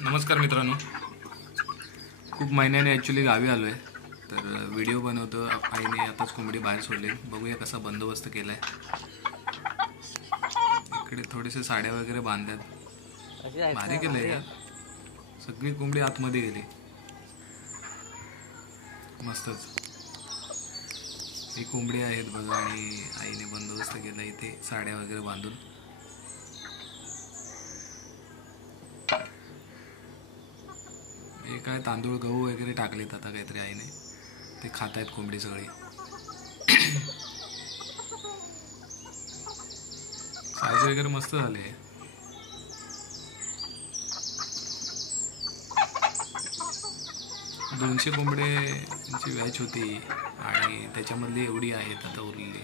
नमस्कार मित्रांनो, खूप महिन्याने ॲक्च्युली गावी आलो आहे. तर व्हिडिओ बनवतो. आईने आताच कोंबडी बाहेर सोडली. बघूया कसा बंदोबस्त केला आहे. इकडे थोडेसे साड्या वगैरे बांधल्यात. भारी केलं आहे. सगळी कोंबडी आतमध्ये गेली. मस्तच. ही कोंबडी आहेत बघा आणि आईने बंदोबस्त केला इथे साड्या वगैरे बांधून. हे काय तांदूळ गहू वगैरे टाकलेत आता काहीतरी आईने. ते खात आहेत कोंबडी सगळी. साईज वगैरे मस्त झाले. दोनशे कोंबड्यांची बॅच होती आणि त्याच्यामधली एवढी आहेत आता उरलेली.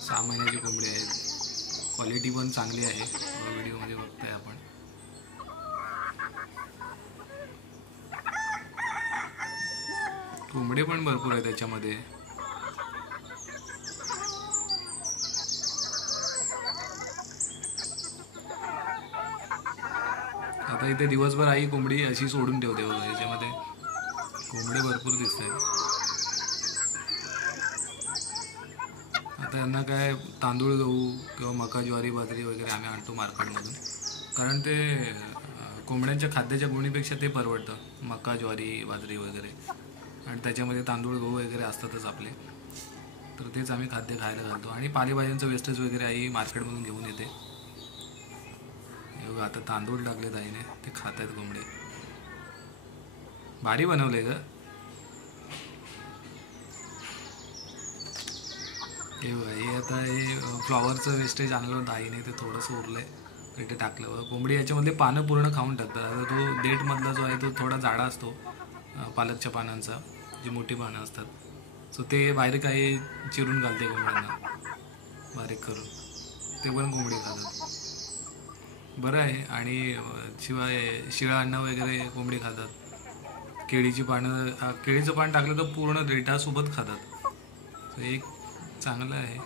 6 महिन्याची कोंबडी आहेत. क्वालिटी पण चांगली आहे. व्हिडिओमध्ये बघताय आपण. कोंबडे पण भरपूर आहे त्याच्यामध्ये. आता इथे दिवसभर आई कोंबडी अशी सोडून ठेवते बघा. याच्यामध्ये कोंबडे भरपूर दिसत आहेत. आता यांना काय तांदूळ गहू किंवा मका ज्वारी बाजरी वगैरे आम्ही आणतो मार्केटमधून, कारण ते कोंबड्यांच्या खाद्याच्या गुणीपेक्षा ते परवडतं. मका ज्वारी बाजरी वगैरे, आणि त्याच्यामध्ये तांदूळ गहू वगैरे असतातच आपले. तर तेच आम्ही खाद्य खायला घालतो. आणि पालेभाज्यांचं वेस्टेज वगैरे आई मार्केटमधून घेऊन येते. आता तांदूळ टाकलेत आईने, ते खात आहेत कोंबडे. भारी बनवले ग. हे आता हे फ्लॉवरचं वेस्टेज आणलं होतं आईने, ते थोडंसं उरलंय इथे टाकलं. कोंबडी याच्यामधले पानं पूर्ण खाऊन टाकतात. आता तो देठमधला जो आहे तो थोडा जाडा असतो पालकच्या पानांचा, जी मोठी पानं असतात. सो ते बाहेर काही चिरून घालते कोंबड्यांना बारीक करून. ते पण कोंबडी खातात. बरं आहे. आणि शिवाय शिळं अन्न वगैरे कोंबडी खातात. केळीची पानं, केळीचं पान टाकलं तर पूर्ण देठासोबत खातात. तर एक चांगलं आहे.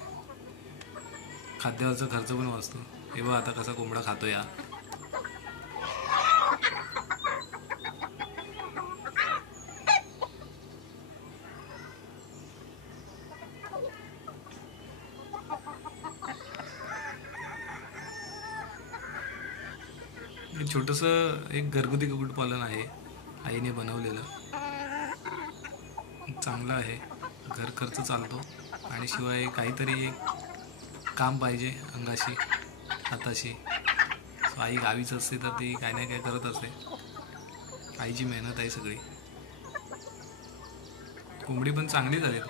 खाद्यावरचा खर्च पण वाचतो. हे बघ आता कसा कोंबडा खातो या. छोटंसं एक घरगुती कुक्कुटपालन आहे आईने बनवलेलं. चांगलं आहे. घर खर्च चालतो आणि शिवाय काहीतरी एक काम पाहिजे अंगाशी हाताशी. आई गावीच असते तर ती काही ना काही करत असते. आईची मेहनत आहे सगळी. कोंबडी पण चांगली झाली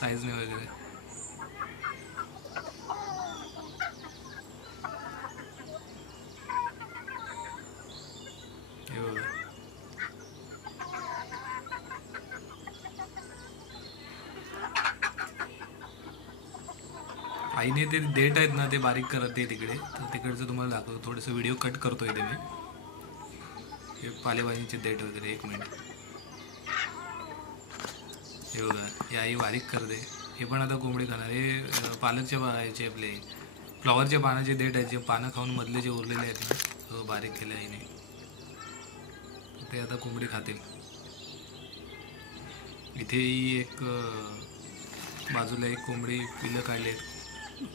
साईजने वगैरे. आईने ते देठ आहेत ना, ते बारीक करत ते तिकडे. तर तिकडचं तुम्हाला दाखवतो. थोडंसं व्हिडिओ कट करतो इथे मी. हे पालेभाजीचे देठ वगैरे. 1 मिनिट. हे बघा, हे आई बारीक करते. हे पण आता कोंबडी खाणार. हे पालकच्या याचे आपले फ्लॉवरच्या पानाचे देठ आहेत, जे पानं खाऊन मधले जे उरलेले आहेत ना, बारीक केले आईने. ते आता कोंबडी खातील. इथेही एक बाजूला एक कोंबडी पिलं काढले आहेत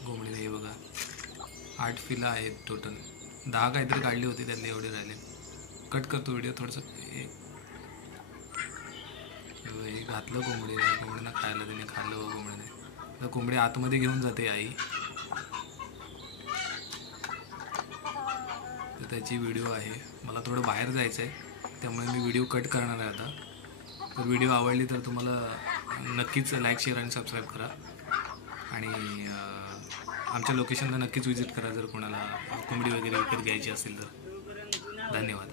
कोंबडीने. हे बघा 8 पिलं आहेत टोटल. 10 काहीतरी काढली होती, त्यातले एवढे राहिले. कट करतो व्हिडिओ थोडंसं. हे घातलं कोंबडीनं खायला. त्याने खाल्लं कोंबडीने. तर कोंबडी आतमध्ये घेऊन जाते आई. तर त्याची व्हिडिओ आहे. मला थोडं बाहेर जायचं आहे, त्यामुळे मी व्हिडिओ कट करणार आहे आता. तर व्हिडिओ आवडली तर तुम्हाला नक्कीच लाईक, शेअर आणि सबस्क्राईब करा. आणि आमच्या लोकेशनला नक्कीच विजिट करा जर कोणाला कोंबडी वगैरे विकत घ्यायची असेल तर. धन्यवाद.